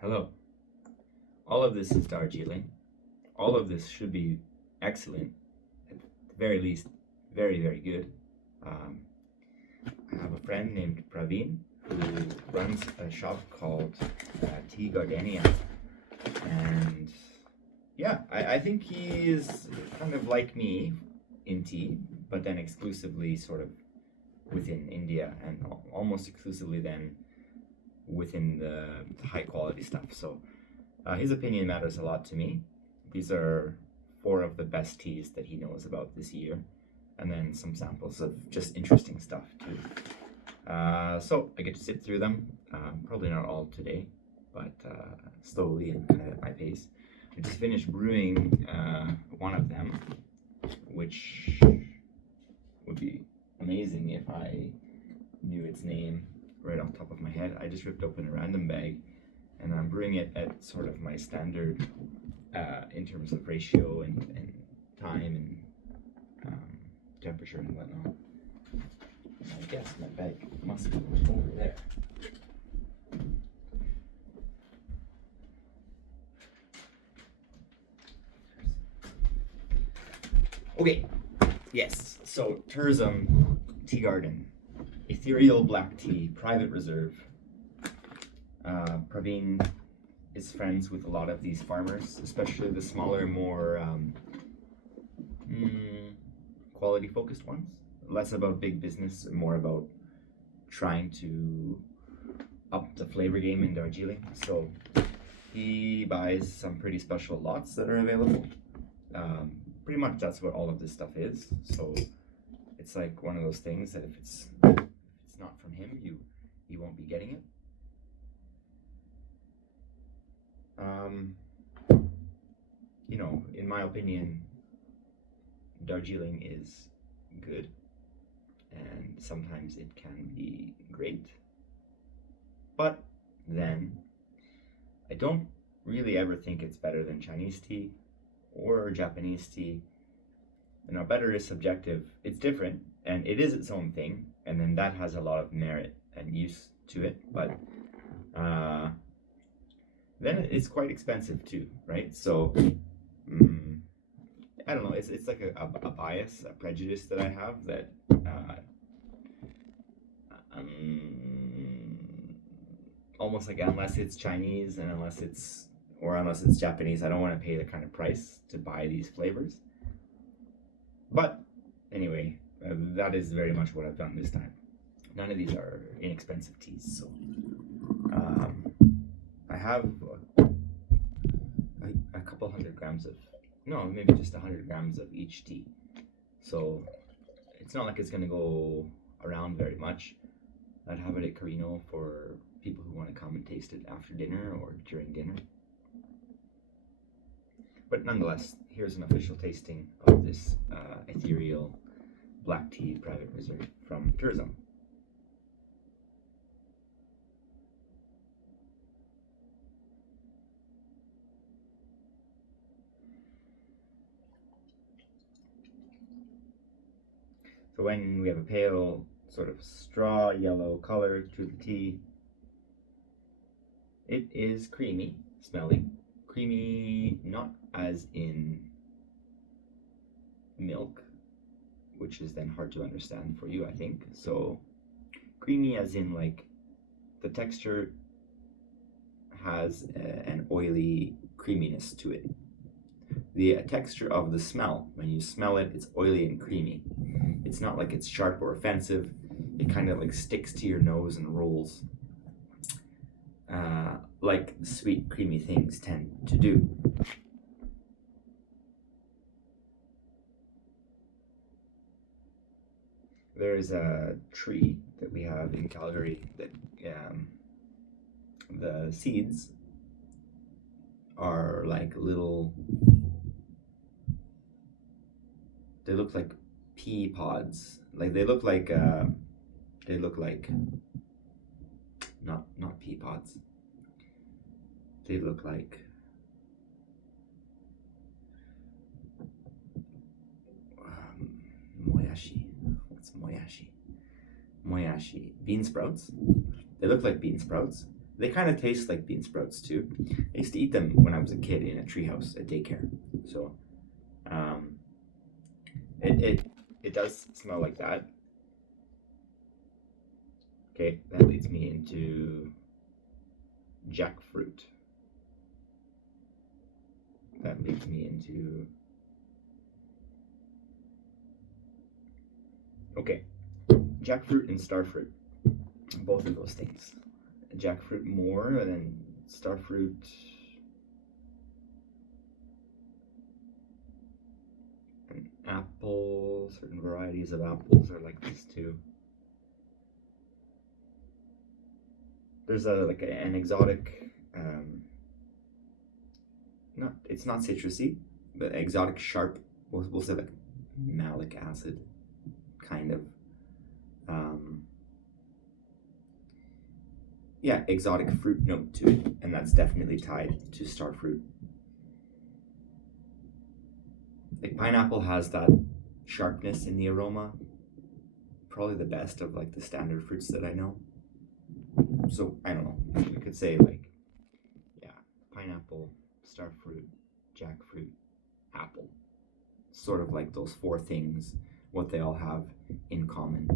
Hello. All of this is Darjeeling. All of this should be excellent, at the very least, very, very good. Um, I have a friend named Praveen who runs a shop called Tea Gardenia. And yeah, I think he is kind of like me in tea, but then exclusively sort of within India and almost exclusively then within the high quality stuff. So his opinion matters a lot to me. These are four of the best teas that he knows about this year, and then some samples of just interesting stuff too. So I get to sit through them. Probably not all today, but slowly and kind of at my pace. I just finished brewing one of them, which would be amazing if I knew its name right off the top of my head. I just ripped open a random bag and I'm brewing it at sort of my standard in terms of ratio and time and temperature and whatnot. I guess my bag must be over there. Okay, yes, so Turzum Tea Garden, Ethereal Black Tea, Private Reserve. Praveen is friends with a lot of these farmers, especially the smaller, more quality focused ones. Less about big business, more about trying to up the flavor game in Darjeeling. So he buys some pretty special lots that are available. Pretty much that's what all of this stuff is. So it's like one of those things that if it's not from him, you won't be getting it. You know, in my opinion, Darjeeling is good, and sometimes it can be great. But then, I don't really ever think it's better than Chinese tea or Japanese tea. You know, better is subjective. It's different, and it is its own thing, and then that has a lot of merit and use to it. But then it's quite expensive too, right? So I don't know. It's like a bias, a prejudice that I have that almost like unless it's Chinese and unless it's Japanese, I don't want to pay the kind of price to buy these flavors. But anyway, that is very much what I've done this time. None of these are inexpensive teas, so I have a couple 100 grams of, no, maybe just 100 grams of each tea. So it's not like it's going to go around very much. I'd have it at Carino for people who want to come and taste it after dinner or during dinner. But nonetheless, here's an official tasting of this Ethereal Black Tea Private Reserve from Turzum. So when we have a pale sort of straw yellow color to the tea, it is creamy smelling. Creamy not as in milk, which is then hard to understand for you, I think. So creamy as in like the texture has an oily creaminess to it. The texture of the smell, when you smell it, it's oily and creamy. It's not like it's sharp or offensive. It kind of like sticks to your nose and rolls, like sweet, creamy things tend to do. There's a tree that we have in Calgary that the seeds are like little, they look like pea pods. Like they look like not pea pods. They look like moyashi. What's moyashi? Moyashi. Bean sprouts. They look like bean sprouts. They kind of taste like bean sprouts too. I used to eat them when I was a kid in a treehouse at daycare. So it does smell like that. Okay, that leads me into jackfruit. That leads me into... Okay, jackfruit and starfruit. Both of those things. Jackfruit more, and then starfruit... And apple, certain varieties of apples are like this too. There's an exotic, it's not citrusy, but exotic sharp, we'll say like malic acid, kind of. Yeah, exotic fruit note to it, and that's definitely tied to starfruit. Like pineapple has that sharpness in the aroma, probably the best of like the standard fruits that I know. So I don't know, you could say like, yeah, pineapple, starfruit, jackfruit, apple. Sort of like those four things, what they all have in common.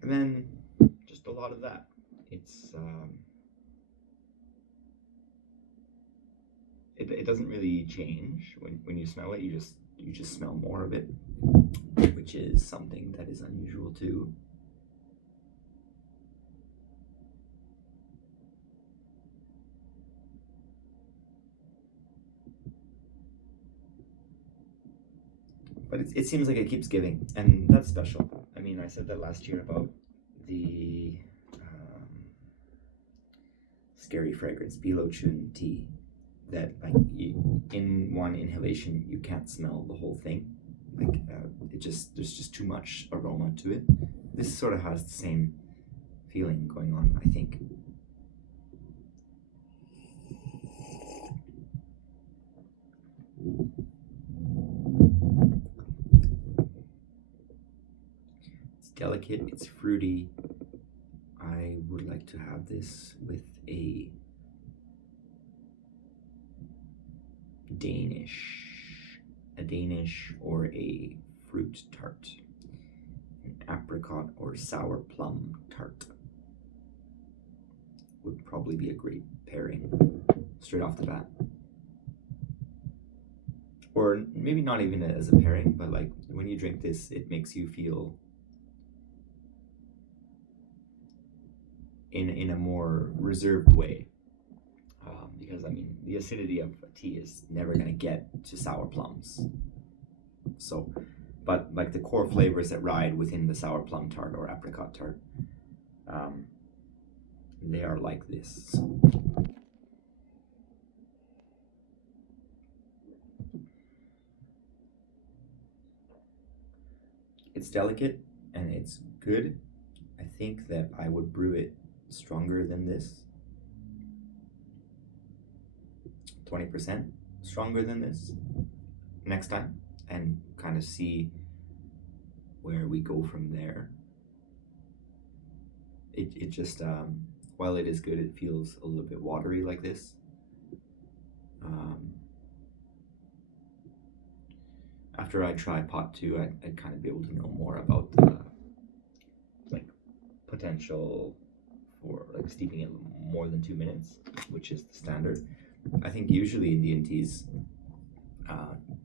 And then just a lot of that. It's it doesn't really change when you smell it. You just smell more of it, which is something that is unusual too. But it seems like it keeps giving, and that's special. I mean, I said that last year about the scary fragrance Chun tea, that like in one inhalation you can't smell the whole thing. Like there's just too much aroma to it. This sort of has the same feeling going on, I think. It's delicate, it's fruity. I would like to have this with a Danish or a fruit tart, an apricot or sour plum tart would probably be a great pairing straight off the bat. Or maybe not even as a pairing, but like when you drink this, it makes you feel in a more reserved way. Because I mean, the acidity of tea is never gonna get to sour plums. So, but like the core flavors that ride within the sour plum tart or apricot tart, they are like this. It's delicate and it's good. I think that I would brew it stronger than this. 20% stronger than this next time, and kind of see where we go from there. It just, while it is good, it feels a little bit watery like this. After I try pot 2, I'd kind of be able to know more about the like potential for like steeping it more than 2 minutes, which is the standard. I think usually Indian teas,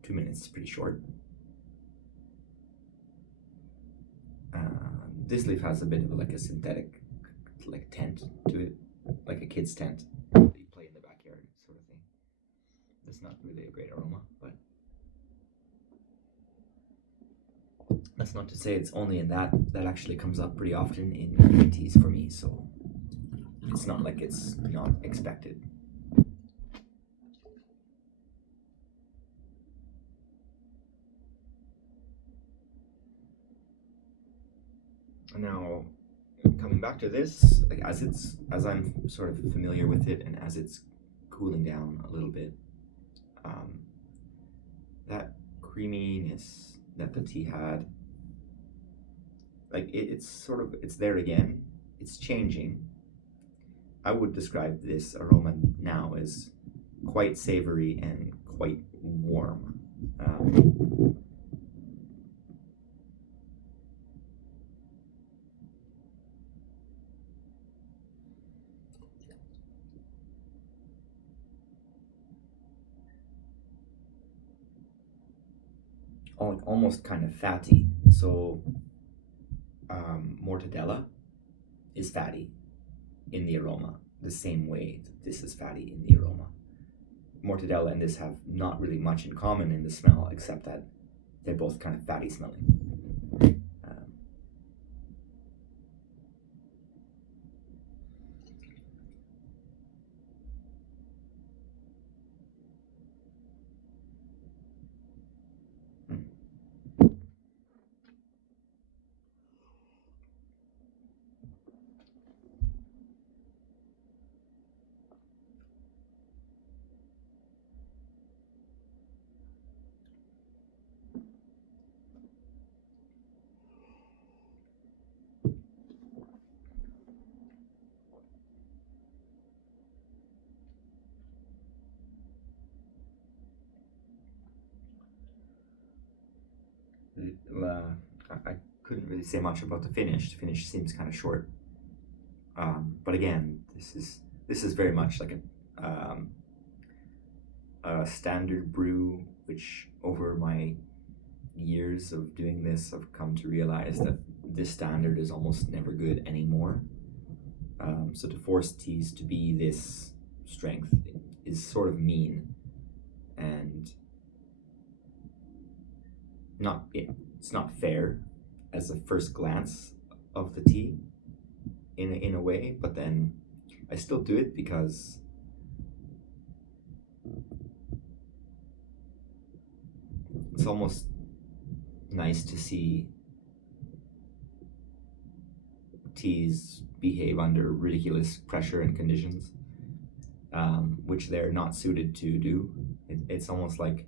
2 minutes is pretty short. This leaf has a bit of like a synthetic like tent to it, like a kid's tent that you play in the backyard sort of thing. It's not really a great aroma, but that's not to say it's only in that actually comes up pretty often in Indian teas for me, so it's not like it's not expected. Now, coming back to this, like as I'm sort of familiar with it and as it's cooling down a little bit, that creaminess that the tea had, like it's there again. It's changing. I would describe this aroma now as quite savory and quite warm. Almost kind of fatty. So mortadella is fatty in the aroma, the same way that this is fatty in the aroma. Mortadella and this have not really much in common in the smell, except that they're both kind of fatty smelling. I couldn't really say much about the finish. The finish seems kind of short, but again, this is very much like a standard brew, which over my years of doing this, I've come to realize that this standard is almost never good anymore. So to force teas to be this strength is sort of mean, and it's not fair as a first glance of the tea in a way, but then I still do it because it's almost nice to see teas behave under ridiculous pressure and conditions, which they're not suited to do. It's almost like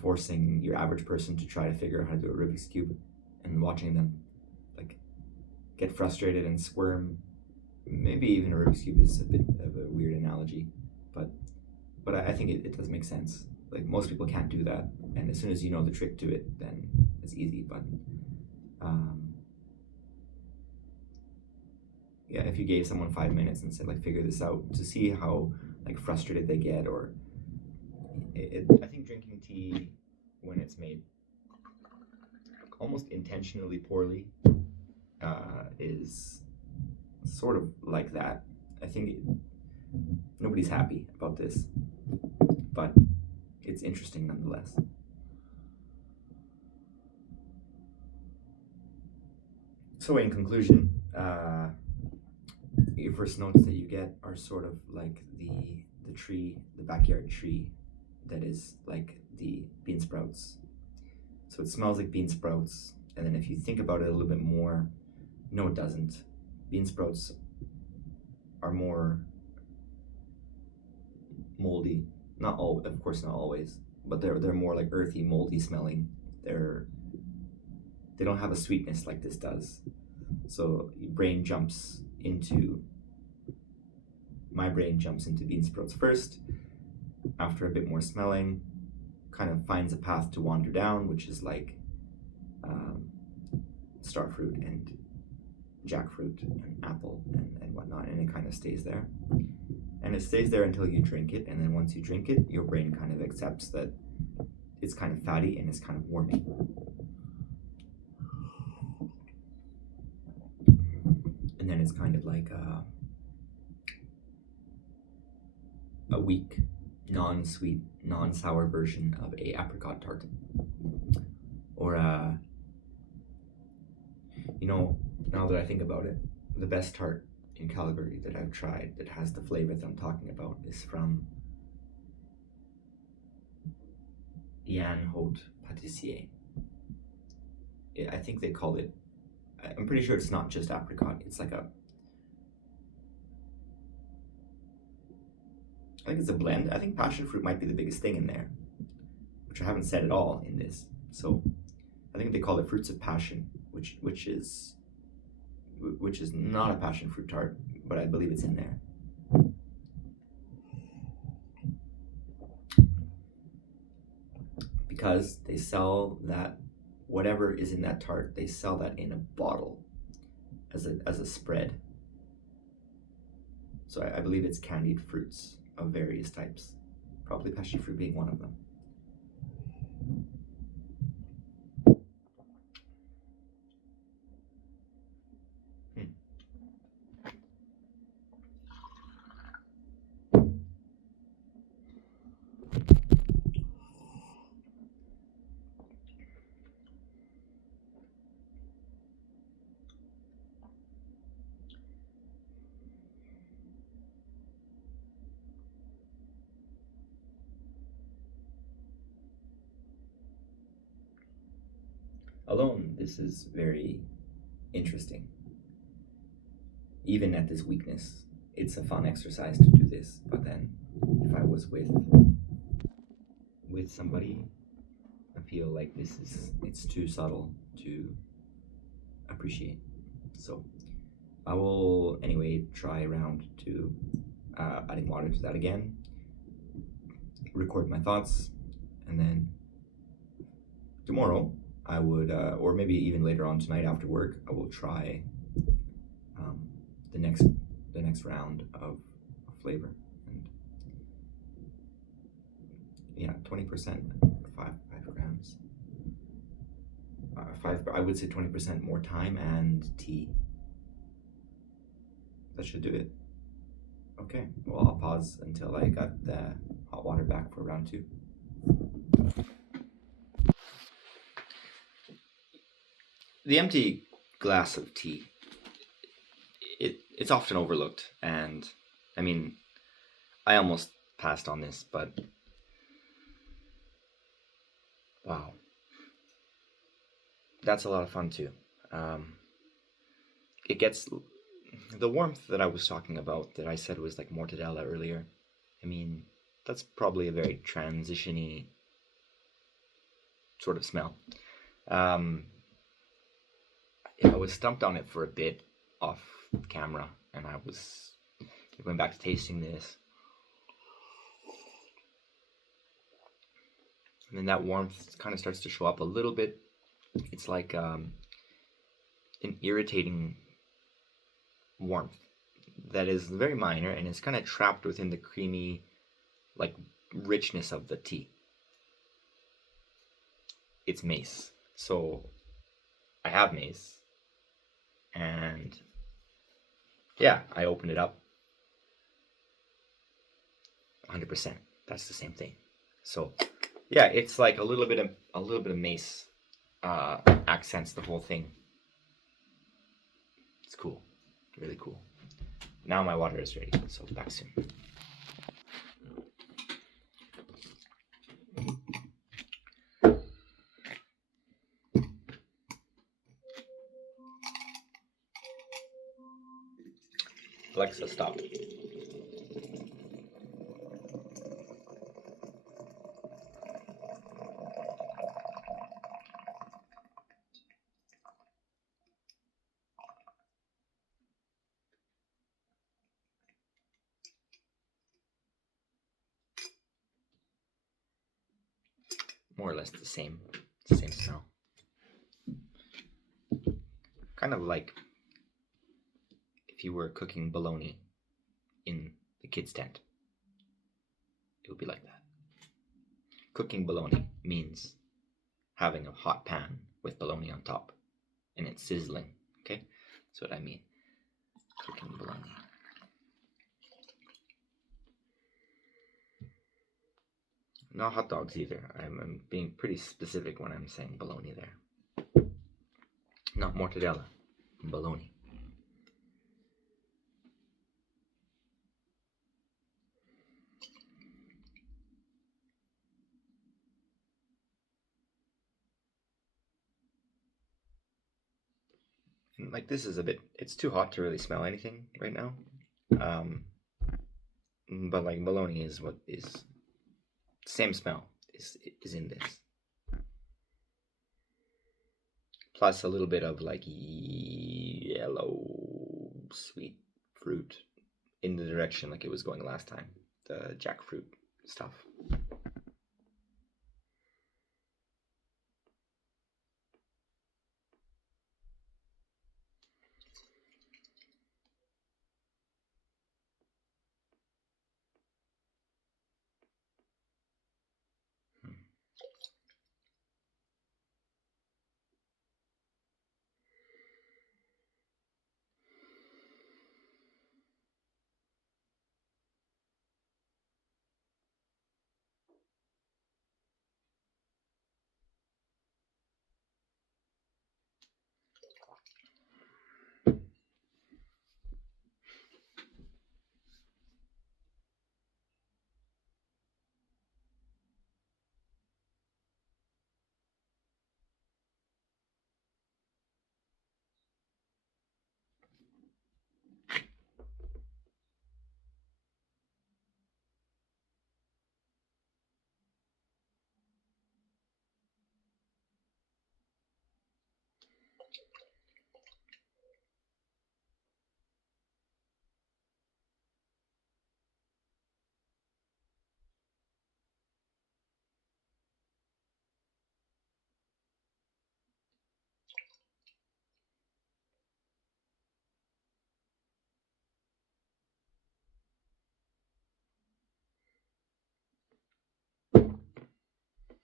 forcing your average person to try to figure out how to do a Rubik's Cube and watching them like get frustrated and squirm. Maybe even a Rubik's Cube is a bit of a weird analogy, but I think it does make sense. Like most people can't do that, and as soon as you know the trick to it, then it's easy. But yeah, if you gave someone 5 minutes and said like figure this out, to see how like frustrated they get, or I think drinking tea when it's made almost intentionally poorly is sort of like that. I think nobody's happy about this, but it's interesting nonetheless. So in conclusion, your first notes that you get are sort of like the tree, the backyard tree that is like the bean sprouts. So it smells like bean sprouts, and then if you think about it a little bit more, no it doesn't. Bean sprouts are more moldy, not all, of course not always, but they're more like earthy, moldy smelling. They don't have a sweetness like this does. So my brain jumps into bean sprouts first. After a bit more smelling, kind of finds a path to wander down, which is like starfruit and jackfruit and apple and whatnot, and it kind of stays there. And it stays there until you drink it, and then once you drink it, your brain kind of accepts that it's kind of fatty and it's kind of warming. And then it's kind of like a weak, non-sweet, non-sour version of a apricot tart. Or now that I think about it, the best tart in Calgary that I've tried that has the flavor that I'm talking about is from Jan Haute Pâtissier. I think they call it I'm pretty sure it's not just apricot. It's like I think it's a blend. I think passion fruit might be the biggest thing in there, which I haven't said at all in this. So I think they call it fruits of passion, which is not a passion fruit tart, but I believe it's in there. Because they sell that, whatever is in that tart, they sell that in a bottle as a spread. So I believe it's candied fruits of various types, probably passion fruit being one of them. Alone, this is very interesting. Even at this weakness, it's a fun exercise to do this. But then, if I was with somebody, I feel like it's too subtle to appreciate. So I will anyway try around to adding water to that again, record my thoughts, and then tomorrow I would, or maybe even later on tonight after work, I will try the next round of flavor. And yeah, 20%, 5 grams. I would say 20% more time and tea. That should do it. Okay, well, I'll pause until I got the hot water back for round 2. The empty glass of tea, it's often overlooked, and I mean, I almost passed on this, but wow, that's a lot of fun too. It gets the warmth that I was talking about, that I said was like mortadella earlier. I mean, that's probably a very transition-y sort of smell. I was stumped on it for a bit off camera, and I was going back to tasting this. And then that warmth kind of starts to show up a little bit. It's like an irritating warmth that is very minor and is kind of trapped within the creamy, like, richness of the tea. It's mace. So I have mace, and yeah, I opened it up. 100%. That's the same thing. So yeah, it's like a little bit of mace accents the whole thing. It's cool, really cool. Now my water is ready, so back soon. Alexa, stop. More or less the same smell. Kind of like if you were cooking bologna in the kids' tent. It would be like that. Cooking bologna means having a hot pan with bologna on top, and it's sizzling, okay? That's what I mean. Cooking bologna. Not hot dogs either. I'm being pretty specific when I'm saying bologna there. Not mortadella, bologna. like this is a bit, it's too hot to really smell anything right now. But like bologna is what is, same smell is in this. Plus a little bit of like yellow sweet fruit in the direction like it was going last time, the jackfruit stuff.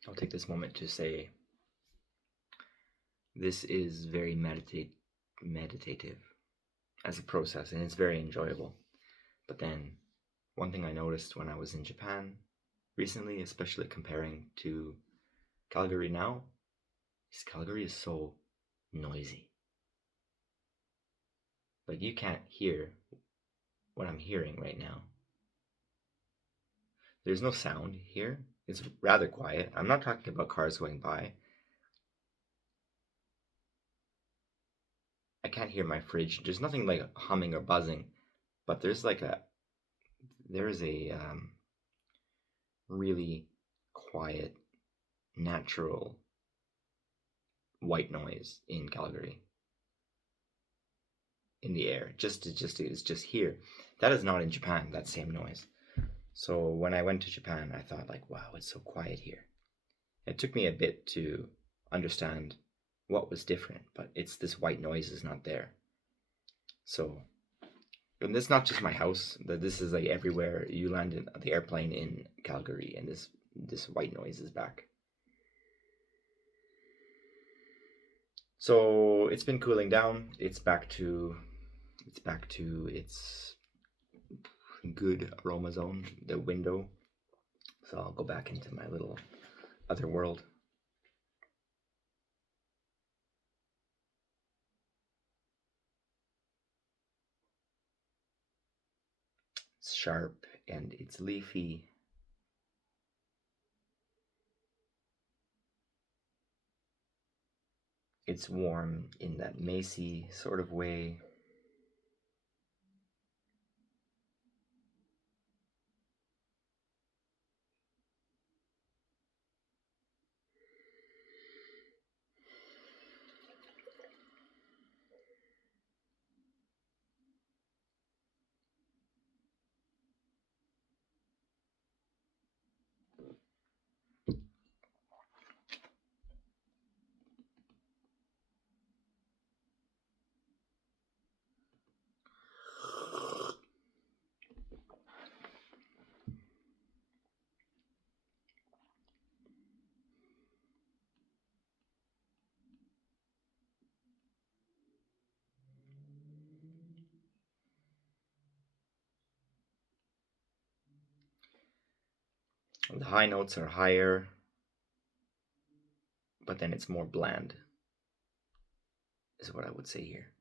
I'll take this moment to say this is very meditative as a process, and it's very enjoyable. But then one thing I noticed when I was in Japan recently, especially comparing to Calgary now, is Calgary is so noisy. Like you can't hear what I'm hearing right now. There's no sound here. It's rather quiet. I'm not talking about cars going by. I can't hear my fridge. There's nothing like humming or buzzing, but there's a really quiet, natural white noise in Calgary, in the air. It's just here. That is not in Japan, that same noise. So when I went to Japan, I thought like, wow, it's so quiet here. It took me a bit to understand what was different, but it's this white noise is not there. So, and it's not just my house. This is like everywhere. You land in the airplane in Calgary, and this white noise is back. So it's been cooling down. It's back to its good aroma zone, the window. So I'll go back into my little other world. It's sharp and it's leafy. It's warm in that macy sort of way. The high notes are higher, but then it's more bland, is what I would say here.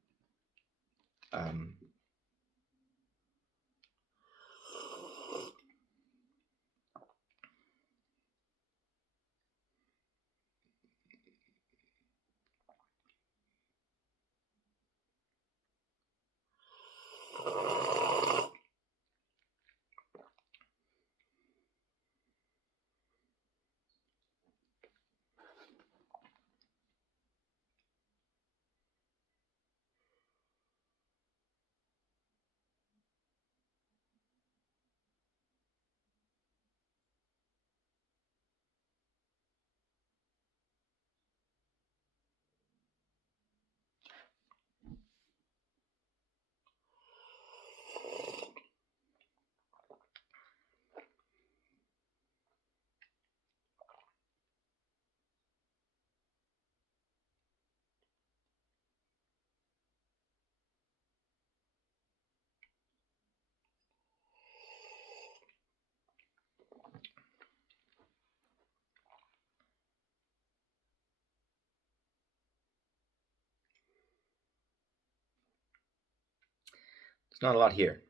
There's not a lot here.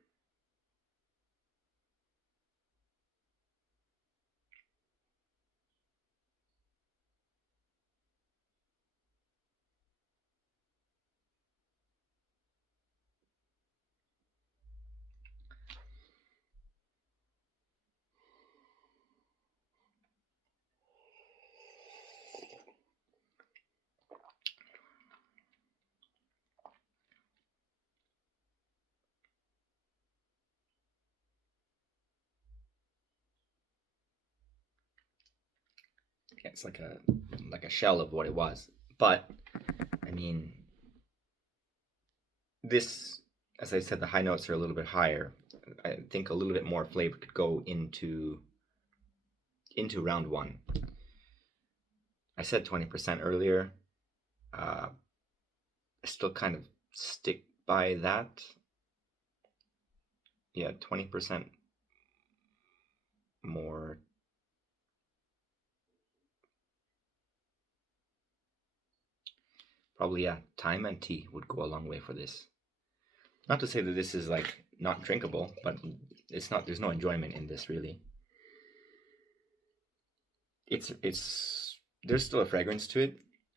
It's like a shell of what it was. But I mean, this, as I said, the high notes are a little bit higher. I think a little bit more flavor could go into round one. I said 20% earlier. I still kind of stick by that. Yeah, 20% more. Probably, yeah, time and tea would go a long way for this. Not to say that this is like not drinkable, but it's not. There's no enjoyment in this really. It's there's still a fragrance to it,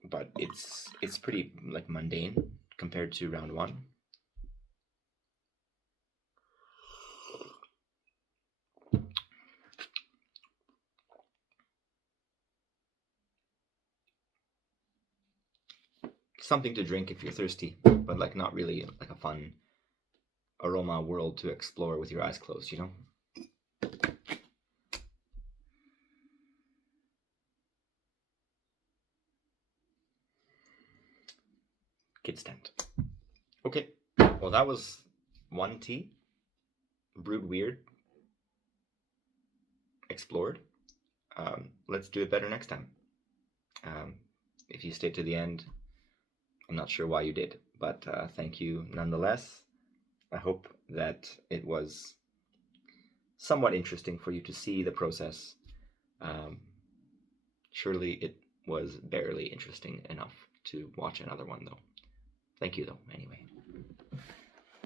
but it's pretty like mundane compared to round one. Something to drink if you're thirsty, but like not really like a fun aroma world to explore with your eyes closed, you know? Kid stand. Okay, well that was one tea, brewed weird, explored. Let's do it better next time. If you stayed to the end, I'm not sure why you did, but thank you nonetheless. I hope that it was somewhat interesting for you to see the process. Surely it was barely interesting enough to watch another one, though. Thank you, though, anyway.